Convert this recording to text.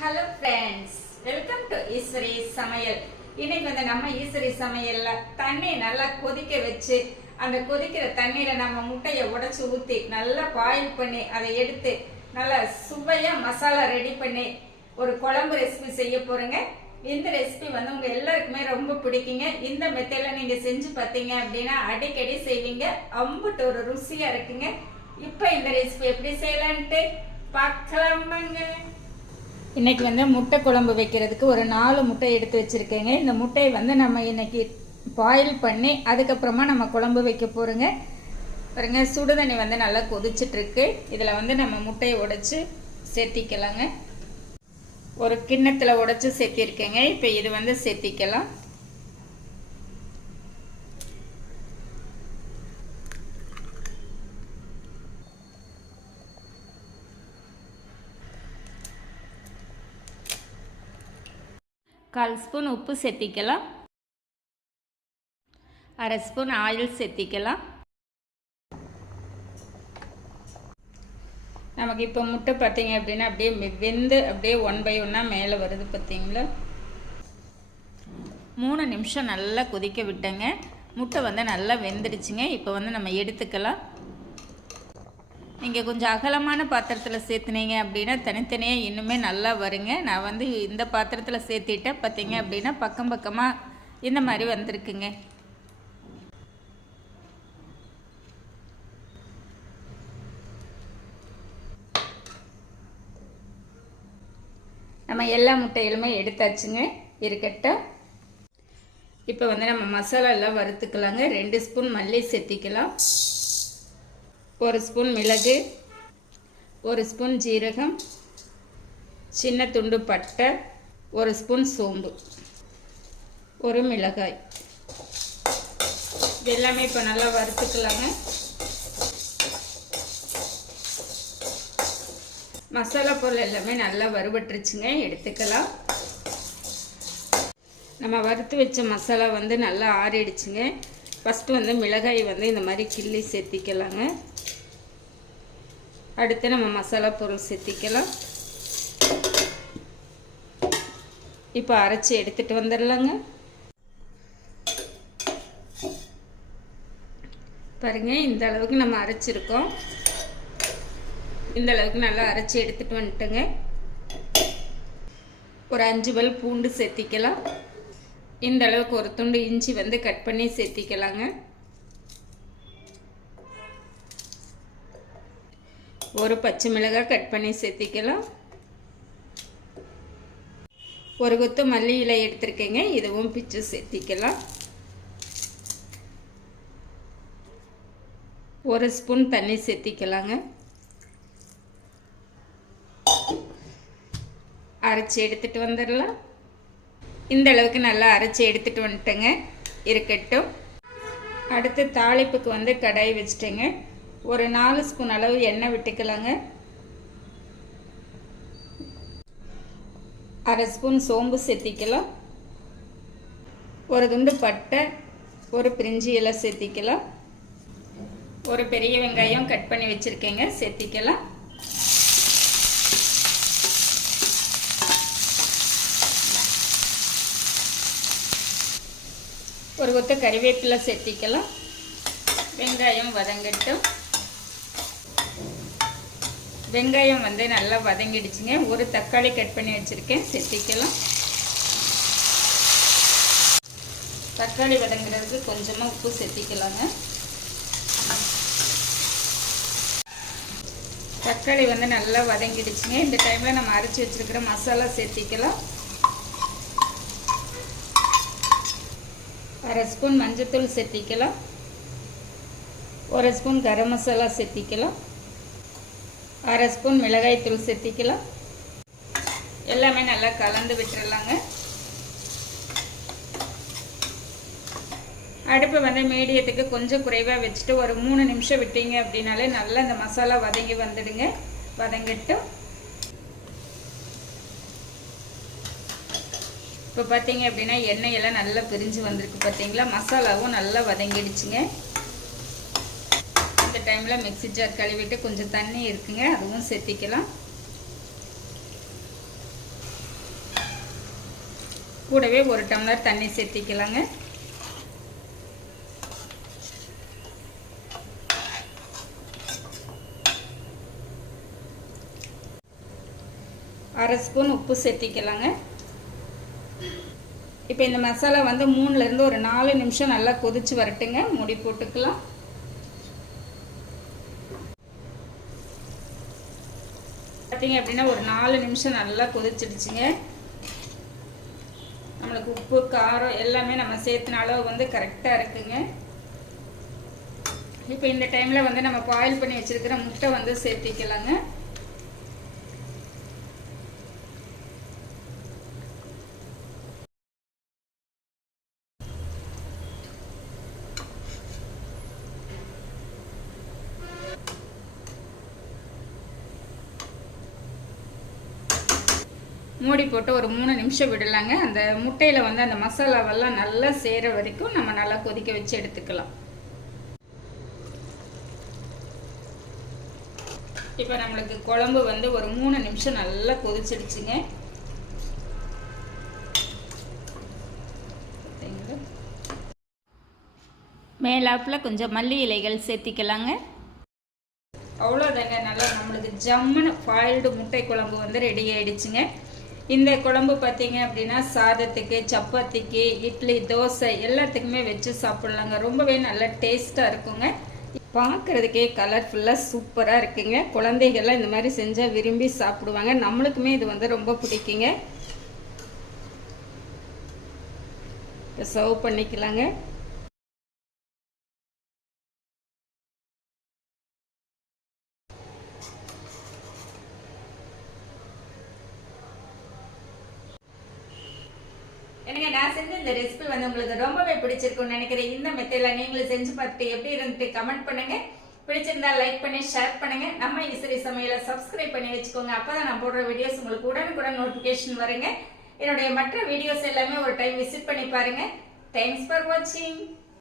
Hello friends welcome to Eswari சமையல் இன்னைக்கு வந்து நம்ம ஈஸ்வரி சமையல்ல தண்ணி நல்லா கொதிக்க வச்சு அந்த கொதிக்கிற தண்ணீரை நம்ம முட்டையை உடைச்சு ஊத்தி நல்லா பாயில் பண்ணி அதை எடுத்து நல்லா சுவையா மசாலா ரெடி பண்ணி ஒரு குழம்பு ரெசிபி செய்ய போறேங்க. இந்த ரெசிபி வந்து உங்க எல்லாருக்குமே ரொம்ப பிடிக்குங்க. இந்த மெத்தட்ல நீங்க செஞ்சு பார்த்தீங்க அப்படின்னா அடிக்கடி செய்வீங்க. அம்புட்டு ஒரு ருசியா இருக்குங்க. இப்போ இந்த ரெசிபி எப்படி செய்யலான்ட்டு பார்க்கலாமாங்க. இன்றைக்கி வந்து முட்டை குழம்பு வைக்கிறதுக்கு ஒரு நாலு முட்டை எடுத்து வச்சுருக்கேங்க. இந்த முட்டையை வந்து நம்ம இன்றைக்கி பாயில் பண்ணி அதுக்கப்புறமா நம்ம குழம்பு வைக்க போகிறோங்க பாருங்க சுடுதண்ணி வந்து நல்லா கொதிச்சிட்ருக்கு. இதில் வந்து நம்ம முட்டையை உடைச்சி சேர்த்திக்கலாங்க. ஒரு கிண்ணத்தில் உடைச்சி சேர்த்திருக்கேங்க. இப்போ இது வந்து சேர்த்திக்கலாம். கால் ஸ்பூன் உப்பு சேர்த்திக்கலாம். அரை ஸ்பூன் ஆயில் சேர்த்திக்கலாம். நமக்கு இப்போ முட்டை பார்த்தீங்க அப்படின்னா அப்படியே வெந்து அப்படியே ஒன் பை ஒன்னாக மேலே வருது பார்த்தீங்களா? மூணு நிமிஷம் நல்லா கொதிக்க விட்டேங்க. முட்டை வந்து நல்லா வெந்துடுச்சுங்க. இப்போ வந்து நம்ம எடுத்துக்கலாம். நீங்கள் கொஞ்சம் அகலமான பாத்திரத்தில் சேர்த்துனீங்க அப்படின்னா தனித்தனியாக இன்னுமே நல்லா வருங்க. நான் வந்து இந்த பாத்திரத்தில் சேர்த்திட்டேன். பார்த்தீங்க அப்படின்னா பக்கம் பக்கமாக இந்த மாதிரி வந்திருக்குங்க. நம்ம எல்லா முட்டையிலுமே எடுத்தாச்சுங்க. இருக்கட்டும். இப்போ வந்து நம்ம மசாலா எல்லாம் வறுத்துக்கலாங்க. ரெண்டு ஸ்பூன் மல்லி சேர்த்திக்கலாம். ஒரு ஸ்பூன் மிளகு ஒரு ஸ்பூன் ஜீரகம் சின்ன துண்டு பட்டை ஒரு ஸ்பூன் சோம்பு ஒரு மிளகாய். இது எல்லாமே இப்போ நல்லா வறுத்துக்கலாங்க. மசாலா பொருள் எல்லாமே நல்லா வறுபட்டுருச்சுங்க எடுத்துக்கலாம். நம்ம வறுத்து வச்ச மசாலா வந்து நல்லா ஆறிடுச்சுங்க. ஃபஸ்ட்டு வந்து மிளகாய் வந்து இந்த மாதிரி கிள்ளி சேர்த்திக்கலாங்க. அடுத்து நம்ம மசாலா பொருள் சேர்த்திக்கலாம். இப்போ அரைச்சி எடுத்துட்டு வந்துடலாங்க. பாருங்க இந்த அளவுக்கு நம்ம அரைச்சிருக்கோம். இந்த அளவுக்கு நல்லா அரைச்சி எடுத்துட்டு வந்துட்டுங்க. ஒரு அஞ்சு பல் பூண்டு சேர்த்திக்கலாம். இந்த அளவுக்கு ஒரு துண்டு இஞ்சி வந்து கட் பண்ணி சேர்த்திக்கலாங்க. ஒரு பச்சை மிளகாய் கட் பண்ணி சேர்த்திக்கலாம். ஒரு குத்து மல்லி இலை எடுத்திருக்கேங்க இதுவும் பிச்சு சேர்த்திக்கலாம். ஒரு ஸ்பூன் தண்ணி சேர்த்திக்கலாங்க. அரைச்சி எடுத்துட்டு வந்துடலாம். இந்த அளவுக்கு நல்லா அரைச்சி எடுத்துட்டு வந்துட்டேங்க இருக்கட்டும். அடுத்து தாளிப்புக்கு வந்து கடாய் வச்சுட்டேங்க. ஒரு நாலு ஸ்பூன் அளவு எண்ணெய் விட்டுக்கலாங்க. அரை ஸ்பூன் சோம்பு சேர்த்திக்கலாம். ஒரு துண்டு பட்டை ஒரு பிரிஞ்சி இலை சேர்த்திக்கலாம். ஒரு பெரிய வெங்காயம் கட் பண்ணி வச்சுருக்கேங்க சேர்த்திக்கலாம். ஒரு கொத்த கறிவேப்பிலை சேர்த்திக்கலாம். வெங்காயம் வதங்கட்டும். வெங்காயம் வந்து நல்லா வதங்கிடுச்சுங்க. ஒரு தக்காளி கட் பண்ணி வச்சுருக்கேன். செத்திக்கலாம். தக்காளி வதங்குறதுக்கு கொஞ்சமாக உப்பு செத்திக்கலாங்க. தக்காளி வந்து நல்லா வதங்கிடுச்சுங்க. இந்த டைமில் நம்ம அரைச்சி வச்சுருக்கிற மசாலா சேர்த்திக்கலாம் அரை ஸ்பூன் மஞ்சத்தூள் சேர்த்திக்கலாம் ஒரு ஸ்பூன் கரம் மசாலா சேர்த்திக்கலாம் அரை ஸ்பூன் மிளகாய்த்தூள் சேர்த்திக்கலாம். எல்லாமே நல்லா கலந்து விட்டுடலாங்க அடுப்பு வந்து மீடியத்துக்கு கொஞ்சம் குறைவாக வச்சுட்டு ஒரு மூணு நிமிஷம் விட்டீங்க அப்படின்னாலே நல்லா இந்த மசாலா வதங்கி வந்துடுங்க. வதங்கிட்டும். இப்போ பார்த்தீங்க அப்படின்னா எண்ணெய் எல்லாம் நல்லா பிரிஞ்சு வந்திருக்கு பார்த்தீங்களா மசாலாவும் நல்லா வதங்கிடுச்சுங்க. டைமில் மிக்ஸி ஜார் கழுவிட்டு கொஞ்சம் தண்ணி இருக்குங்க அதுவும் சேர்த்திக்கலாம் கூடவே ஒரு டம்ளர் தண்ணி சேர்த்திக்கலாங்க அரை ஸ்பூன் உப்பு சேர்த்திக்கலாங்க இப்போ இந்த மசாலா வந்து மூணுலேருந்து ஒரு நாலு நிமிஷம் நல்லா கொதிச்சு வரட்டுங்க. மூடி போட்டுக்கலாம். பார்த்தீங்க அப்படின்னா ஒரு நாலு நிமிஷம் நல்லா கொதிச்சிடுச்சுங்க. நம்மளுக்கு உப்பு காரம் எல்லாமே நம்ம சேர்த்துன அளவு வந்து கரெக்டாக இருக்குங்க. இப்போ இந்த டைமில் வந்து நம்ம பாயில் பண்ணி வச்சுருக்கிற முட்டை வந்து சேர்த்திக்கலாங்க. மூடி போட்டு ஒரு மூணு நிமிஷம் விடலாங்க. அந்த முட்டையில் வந்து அந்த மசாலாவெல்லாம் நல்லா சேர வரைக்கும் நம்ம நல்லா கொதிக்க வச்சு எடுத்துக்கலாம். இப்போ நம்மளுக்கு குழம்பு வந்து ஒரு மூணு நிமிஷம் நல்லா கொதிச்சிடுச்சுங்க. மேலாப்பில் கொஞ்சம் மல்லி இலைகள் சேர்த்திக்கலாங்க. அவ்வளோதாங்க நல்லா நம்மளுக்கு ஜம்முன்னு பாயில்டு முட்டை குழம்பு வந்து ரெடி ஆயிடுச்சுங்க. இந்த குழம்பு பார்த்தீங்க அப்படின்னா சாதத்துக்கு சப்பாத்திக்கு இட்லி தோசை எல்லாத்துக்குமே வச்சு சாப்பிட்லாங்க. ரொம்பவே நல்ல டேஸ்ட்டாக இருக்குங்க. பார்க்குறதுக்கே கலர்ஃபுல்லாக சூப்பராக இருக்குங்க. குழந்தைகள்லாம் இந்த மாதிரி செஞ்சால் விரும்பி சாப்பிடுவாங்க. நம்மளுக்குமே இது வந்து ரொம்ப பிடிக்குங்க. இப்போ சர்வ் பண்ணிக்கலாங்க. எனக்கு நான் செஞ்ச இந்த ரெசிபி வந்து உங்களுக்கு ரொம்பவே பிடிச்சிருக்கும்னு நினைக்கிறேன். இந்த மெத்தடில் நீங்களும் செஞ்சு பார்த்துட்டு எப்படி இருந்துட்டு கமெண்ட் பண்ணுங்க. பிடிச்சிருந்தா லைக் பண்ணி ஷேர் பண்ணுங்க. நம்ம இசரி சமையலை சப்ஸ்கிரைப் பண்ணி வச்சுக்கோங்க. அப்பதான் நான் போடுற வீடியோஸ் உங்களுக்கு உடனுக்குடன் நோட்டிஃபிகேஷன் வருங்க. என்னுடைய மற்ற வீடியோஸ் எல்லாமே ஒரு டைம் விசிட் பண்ணி பாருங்க. தேங்க்ஸ் ஃபார் வாட்சிங்